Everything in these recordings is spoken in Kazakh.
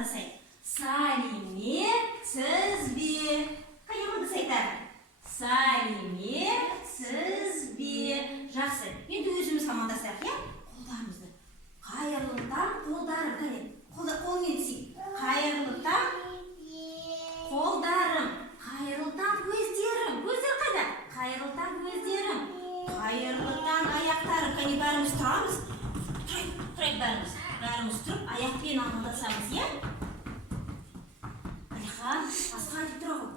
амандасайық. Сәлеметсізбе. Қай амандасайдар? Сәлеметсізбе. Жақсы. Енді өзіміз амандасайық, иә? Қолдарымызды. Қайырлы таң, қолдарым. Қане, қолмен тісейік. Қайырлы таң, қолдарым. Қайырлы таң, көздерім. Көздер қайда? Қайырлы таң, көздерім. Қайырлы таң, аяқтарым. Қане, бәріміз тұрамыз. Тұрайық бәріміз. Бәріміз тұрып, аяқпен амандасамыз, иә? Алихан, асқан деп тұр ғой.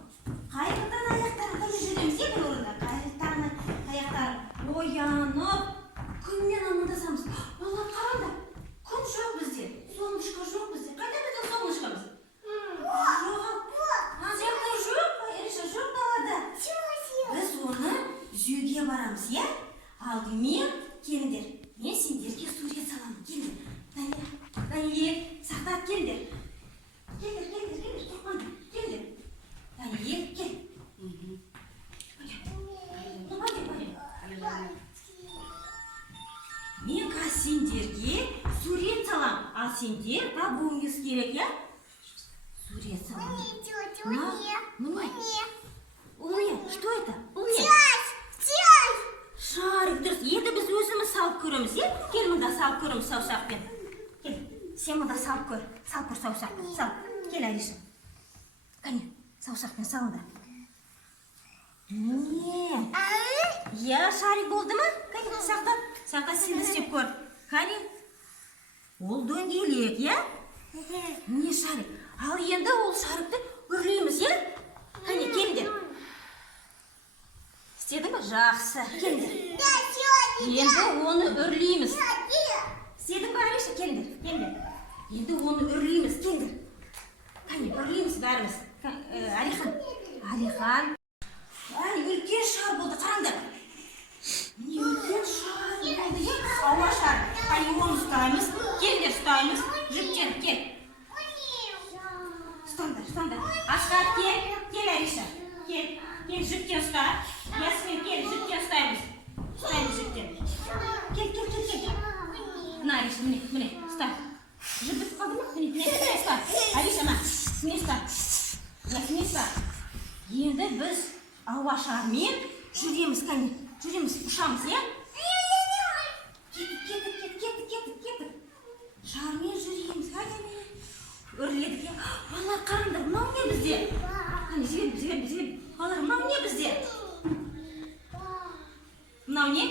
Қайырлы таң, аяқтарым. Қане жүреміз, иә, бір орында? Қайырлы таң, аяқтарым. Оянып, күнмен амандасамыз. Бала, қараңдар. Күн жоқ бізде. Солнышко жоқ бізде. Қайда біздің солнышкамыз? Жоқ далада. Біз оны жүзуге барамыз, иә? Алдымен келіңдер. Мен сендерге сурет саламын. Келіңдер. Дәниел, сақтап келіңдер. Келіңдер, тұрмаңдар. Келіңдер. Дәниел, кел. Мен қазір сендерге сурет салам. Ал сендер табуыңыз керек, иә? Сурет салам. Ол не? Что это? Ол не? Шарик, дұрыс. Енді біз өзіміз салып көреміз, е? Кел мұнда салып көреміз саусақпен. Кел, сен мұнда салып көр. Салып көр саусақпен. Сал. Кел, Ариша. Кәне, саусақпен салында. Не? Я, шарик болды ма? Кәне, сақтап сен істеп көр. Кәне, ол дөңгелек, е? Не шарик? Ал енді ол шарикті үрлейміз, е? Кәне, келдер. Істеді ме? Жақсы. Келдер. Енді оны үрлейміз. Істеді ме, Ариша? Келдер. Енді оны үрлейміз. Келдер. Кәне, үрлейміз бәріміз. Алихан. Үлкен шар болды. Қараңдар. Не үлкен шар болды? Ауа шар. Кәне, оны ұстаймыз. Келдер, ұстаймыз. Жүптен, кел. Ұстаңдар. Асқар, кел, Ариша. Кел, жүптен ұста. Ясмин, кел, жүптен ұстаймыз. Жүптен. Кел. Мына, Ариша, міне, ұста. Жүп бітіп қалды ма? Міне, ұста. Ариша, мына, міне ұста. Енді біз ауа шармен жүреміз, кәне. Жүреміз, ұшамыз, е? Кеттік. Шармен жүреміз, кәне. Үрледік, е? Балалар, қараңдар, мынау не бізде? Кәне, жіберіп. Балалар, мынау не бізде? Мынау не?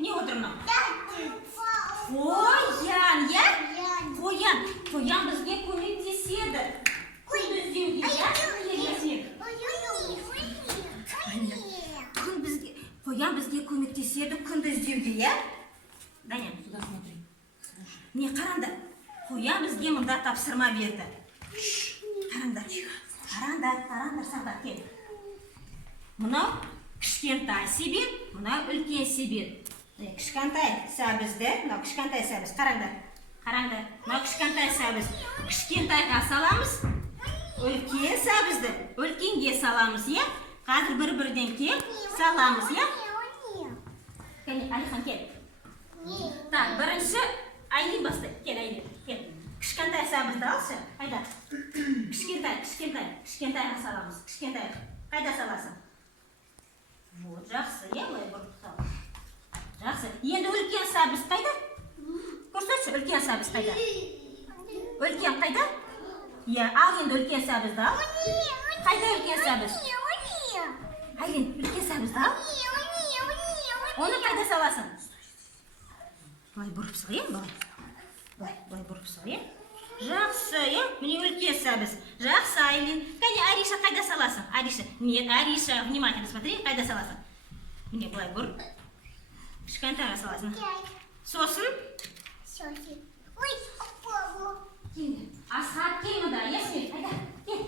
Не отыр мынау? Қоян, е? Қоян бізге көмектеседі. Күнді іздеуге, е? Қоян бізге көмектеседі күнді іздеуге, е? Даня, сюда смотри. Не, қараңдар. Қоян бізге мұнда тапсырма берді. Қараңдар, сағдар, кел. Мұнау кішкентай себет, мұнау үлкен себет. Кішкентай сәбізді, мұнау кішкентай сәбіз. Қараңдар. Мұнау кішкентай сәбіз. Кішкентайға саламыз. Үлкен сәбізді үлкенге саламыз, е? Қазір бір-бірден кел, саламыз, е? Кәне, Алихан, кел. Так, бірінші Айлин басты. Кел, Айлин, кел. Кішкентай сәбізді алшы. Қайда? Кішкентайға саламыз. Қайда саласың? Вот, жақсы, е? Жақсы. Енді үлкен сәбіз қайда? Көрсетші, үлкен сәбіз қайда? Үлкен қайда? Ал енді үлкен сәбізді ал. Қайда үлкен сәбіз? Айлин, үлкен сәбізді ал. Оны қайда саласың? Былай бұрып сал, е? Былай бұрып сал, е? Жақсы, е? Міне үлкен сәбіз. Жақсы, Айлин. Кәне, Ариша қайда саласың? Нет, Ариша, внимательно смотри, қайда саласың? Міне, былай бұрып. Кішкентайға саласың. Сосын? Ой, келді. Асхат, кел мұнда, Ясмин, қайда? Кел.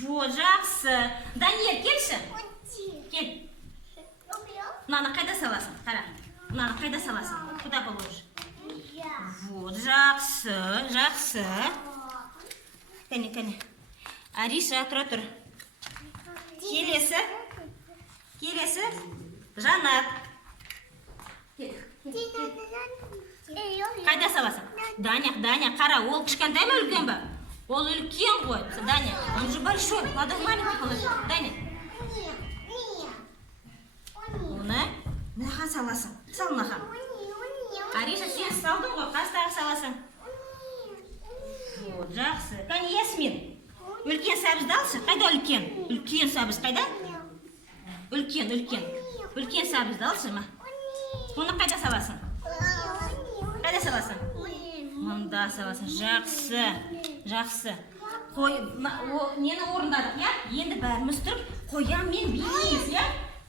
Вот, жақсы. Даниел, келші. Кел. Мынаны қайда саласың? Қара. Мынаны қайда саласың? Куда положишь? Вот, жақсы. Кәне. Ариша, тұр. Келесі. Жанат. Қайда саласың? Даня, қара, ол кішкентай ма үлкен ба? Ол үлкен ғой, Даня. Он же большой, надо маленький положить. Даня. Оны мынаған саласың. Сал мынаған. Ариша, сен салдың ғой, қастағы саласың. Вот, жақсы. Кәне, Ясмин. Үлкен сәбізді алшы. Қайда үлкен? Үлкен сәбіз қайда? Үлкен. Үлкен сәбізді алшы ма? Оны қайда саласың? Қайда саласың? Мұнда саласың. Жақсы. Қой, нені орындадық, я? Енді бәріміз тұрып, қоян мен билейміз, я?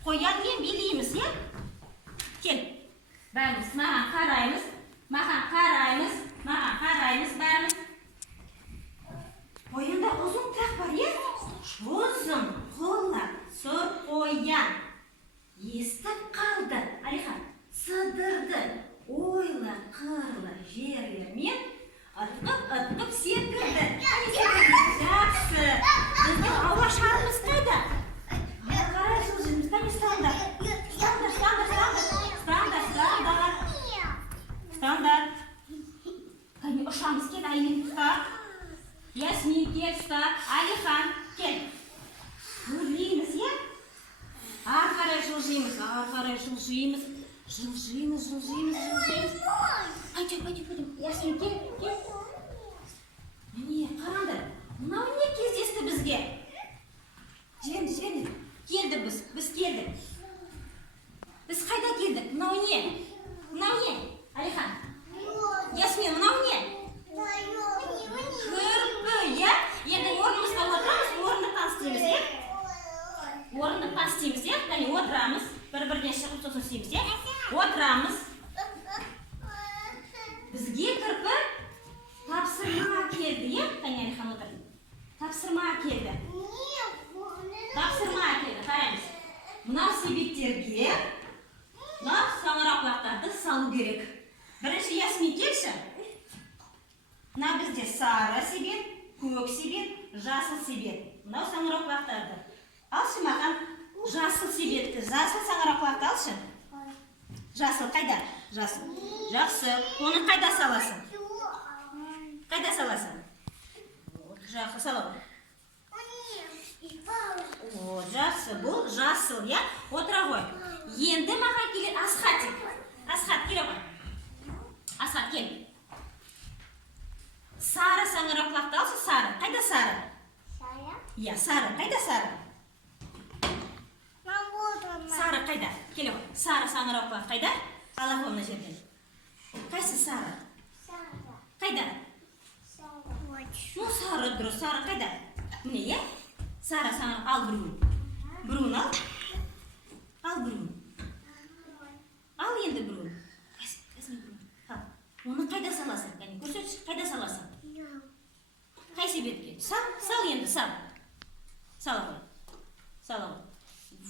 Қоян мен билейміз, я? Кел. Бәріміз маған қараймыз бәріміз. Қоянда ұзын тақ бар, я? Ұзын қолар, сұр қоян. Естіп қалды, Алихан, сыдырды, ойлы, қырлы жерлермен ытқып секірді. Жақсы. Біздің ауа шарымыз қайда? Қарай жылжымыз, қане стандарт. Стандарт. Қане ұшамыз кел, Айлин ұста. Ясмин кел ұста. Алихан кел. Өрлейміз, е? Ар қарай жылжимыз. Жылжимыз. Пойдем. Ясмин, кел. Міне, қараңдар. Мынау не кездесті бізге? Жіберіңдер. Келдік біз келдік. Біз қайда келдік? Мынау не? Алихан. Ясмин, мынау не? Көрпі, е? Енді орнымызға отырамыз, орындықтан істейміз, е? Кәне, отырамыз. Бір-бірден шығып сосын істейміз, е? Отырамыз. Бізге кірпі тапсырма келді, е? Кәне, Алихан, отыр. Тапсырма келді, қараймыз. Мынау себеттерге мынау саңырауқұлақтарды салу керек. Бірінші Ясмин келші. Мына бізде сары себет, көк себет, жасыл себет. Мынау саңырауқұлақтарды. Алшы маған жасыл себетті, жасыл саңырауқұлақты алшы. Жасыл қайда? Жасыл. Жақсы. Оны қайда саласың? Жақсы салау. Жақсы. Бұл жасыл, я? Отыра ғой. Енді маған келер Асхат келе ғой. Асхат кел. Сары саңырауқұлақты алшы, сары. Қайда сары? Я, сары. Қайда сары? Сары қайда? Келе ғой. Сары саңырауқұлақ қайда? Ала ғой мына жерден. Қайсы сары? Қайда? Сары дұрыс. Сары қайда? Міне, е? Сары саңырауқұлақ. Ал біруін. Біруін ал. Ал енді біруін. Оны қайда саласың? Көрсетші, қайда саласың? Қай себетке? Сал енді, сал. Сала ғой.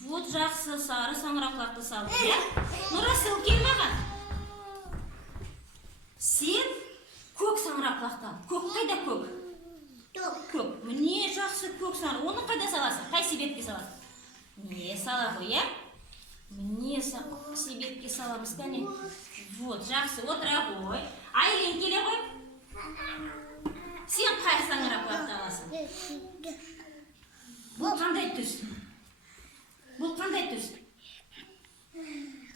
Вот жақсы, сары саңырауқұлақты салды, е? Нұрасыл, кел маған. Сен көк саңырауқұлақты ал. Көк қайда көк? Көк. Міне жақсы көк саңырауқұлақ. Оны қайда саласың? Қай себетке саласың? Не сала ғой, е? Міне себетке саламыз, кәне. Вот, жақсы, отыра ғой. Айлин келе ғой. Сен қай саңырауқұлақты аласың? Бұл қандай түс?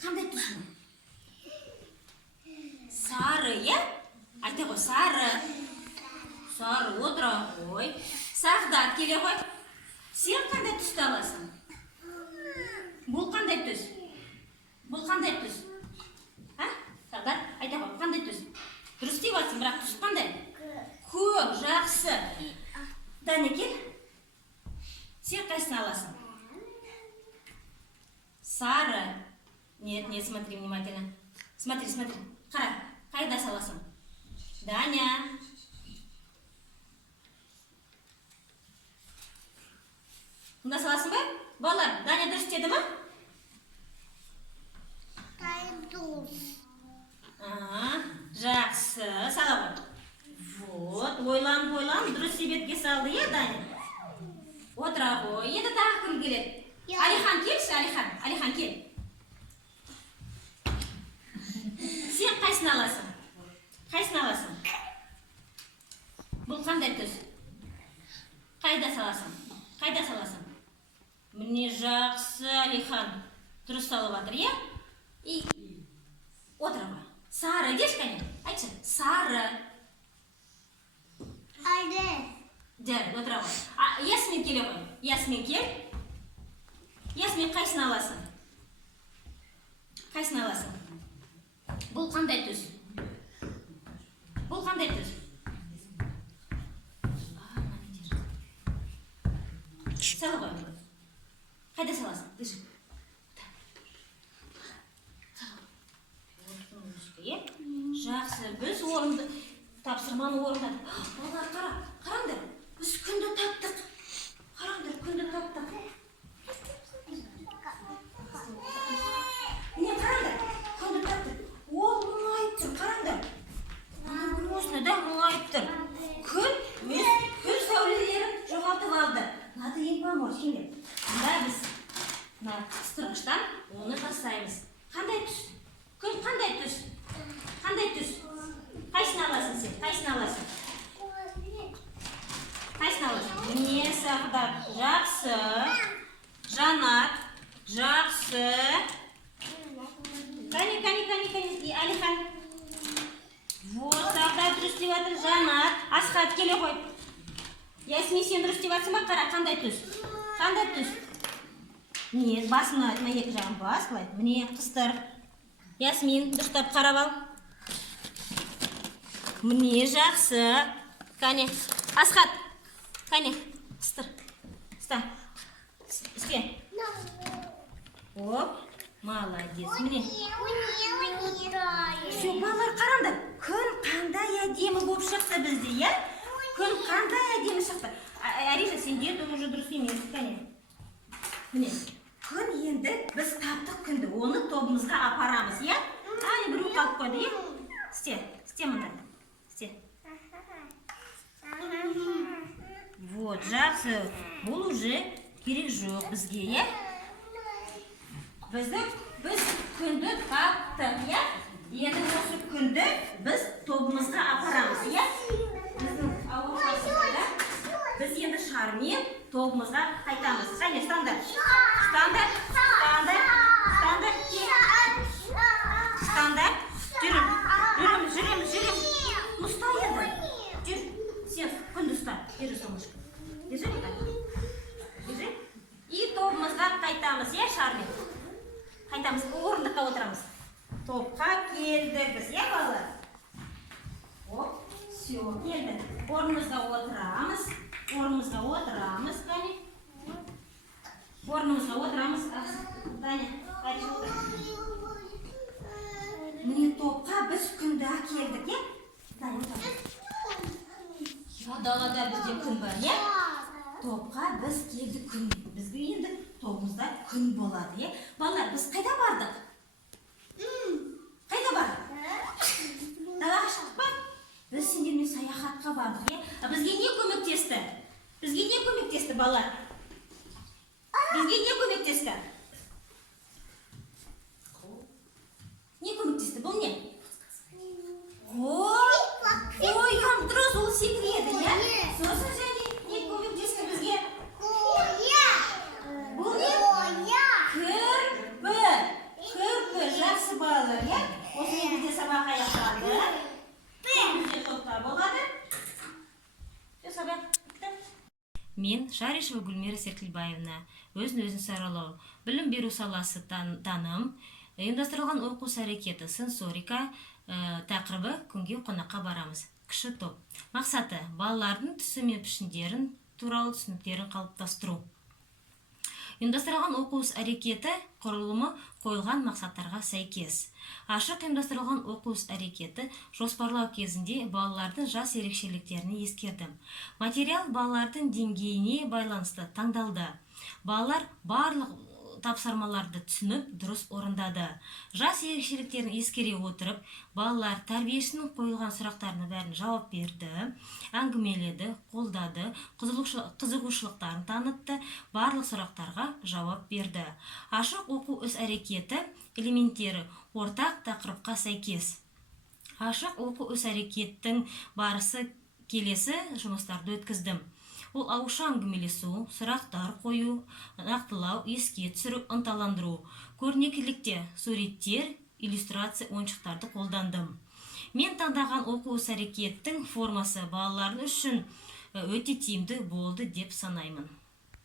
Қандай түс бұл? Сары, е? Айта ғой, сары. Сары, отыра ғой. Сағдат келе ғой. Сен қандай түсті аласың? Бұл қандай түс? Сағдат, айта ғой, қандай түс? Дұрыс деп алсың, бірақ түс қандай? Көк, жақсы. Даня, кел. Сен қайсыны аласың? Сары. Нет, смотри внимательно. Смотри. Қара, қайда саласың? Даня. Мұнда саласың ба? Балалар, Даня дұрыс деді ма? Жақсы, сала ғой. Вот, ойлан, дұрыс себетке салды, е, Даня? Отыра ғой, енді тағы кім келеді? Алихан келші, Алихан кел. Сен қайсыны аласың? Алихан дұрыс салып жатыр, иә? И отыра ғой. Сары деші, кәне. Айтшы, сары. Жарайды, отыра ғой. Ясмин келе ғой. Ясмин кел. Ясмин қайсын аласың? Қайсын аласың? Бұл қандай түс? Бұл қандай түс? Сала ғой. Қайда саласың? Держи. Жақсы, біз орынды, тапсырманы орындадық. Балалар, қараңдар, біз күнді таптық. Қараңдар, күнді таптық. Міне, қараңдар, күнді таптық. Ол мұңайып тұр, қараңдар. Осыны да мұңайып тұр. Күн сәулелерін жоғалтып алды. Надо им помочь, келе. Мұнда біз қыстырғыштан оны тастаймыз. Қандай түс? Күн қандай түс? Қандай түс? Қайсын аласың сен? Қайсын аласың? Қайсын аласың? Міне Сағдат, жақсы. Жанат, жақсы. Кәне, Алихан. Вот, Сағдат дұрыс деп жатыр. Жанат, Асхат келе ғой. Ясмин, сен дұрыс деп жатсың ба? Қара, қандай түс? Қандай түс? Міне, басына екі жағын бас, былай. Міне, қыстыр. Ясмин, дұрыстап қарап ал. Міне, жақсы. Кәне, Асхат. Кәне, қыстыр. Істе. Оп, молодец. Міне. Все, балалар, қараңдар. Күн қандай әдемі болып шықты бізде, иә? Күн қандай әдемі шықты. Ариша, сенде уже дұрыс емес, кәне. Міне, күн енді біз таптық күнді. Оны тобымызға апарамыз, иә? Біреу қалып қойды, иә? Істе мұнда. Істе. Вот, жақсы. Бұл уже керек жоқ бізге, иә? Біз күнді таптық, иә? Енді осы күнді біз тобымызға апарамыз, иә? Біздің ауырғасында біз енді шармен тобымызға қайтамыз. Қане, стандар. Жүрем. Ұста енді. Жүр. Сен күнді ұста. Держи, солнышко. Держи, Держи. И тобымызға қайтамыз, иә, шармен? Қайтамыз, орындыққа отырамыз. Топқа келдік біз, иә, балалар? Оп, все, келді. Орнымызға отырамыз. Кәне. Орнымызға отырамыз. Таня, Ариша отыр. Міне топқа біз күнді әкелдік, иә? Таня, отыр. Далада бізде күн бар, иә? Топқа біз келдік күн. Бізге енді тобымызда күн болады, иә? Балалар, біз қайда бардық? Қайда бардық? Далаға шықтық па? Біз сендермен саяхатқа бардық, иә? Бізге не көмектесті? Балалар? Бізге не көмектесті? Не көмектесті? Бұл не? Ой, дұрыс, ол секреті, иә? Сосын және не көмектесті бізге? Бұл не? Кірпі, жақсы балалар, иә? Осымен бізде сабақ аяқталды. Бізде топтар болады. Сабақ бітті. Мен Шаришева Гүлмира Серкілбаевна, өзін саралау, білім беру саласы таным, ұйымдастырылған оқу әрекеті сенсорика тақырыбы күнге қонаққа барамыз. Кіші топ. Мақсаты балалардың түсі мен пішіндерін туралы түсініктерін қалыптастыру. Ұйымдастырылған оқу әрекеті құрылымы қойылған мақсаттарға сәйкес. Ашық ұйымдастырылған оқу әрекеті жоспарлау кезінде балалардың жас ерекшеліктеріне ескердім. Материал балалардың деңгейіне байланысты таңдалды. Балалар барлық тапсырмаларды түсініп, дұрыс орындады. Жас ерекшеліктерін ескере отырып, балалар тәрбиешінің қойылған сұрақтарына бәрін жауап берді, әңгімеледі, қолдады, қызығушылықтарын танытты, барлық сұрақтарға жауап берді. Ашық оқу іс-әрекеті элементтері ортақ тақырыпқа сәйкес. Ашық оқу іс-әрекеттің барысы келесі жұмыстарды өткіздім. Ол ауызша әңгімелесу, сұрақтар қою, нақтылау, еске түсіру, ынталандыру. Көрнекілікте суреттер, иллюстрация ойыншықтарды қолдандым. Мен таңдаған оқу іс-әрекеттің формасы балалардың үшін өте тиімді болды деп санаймын.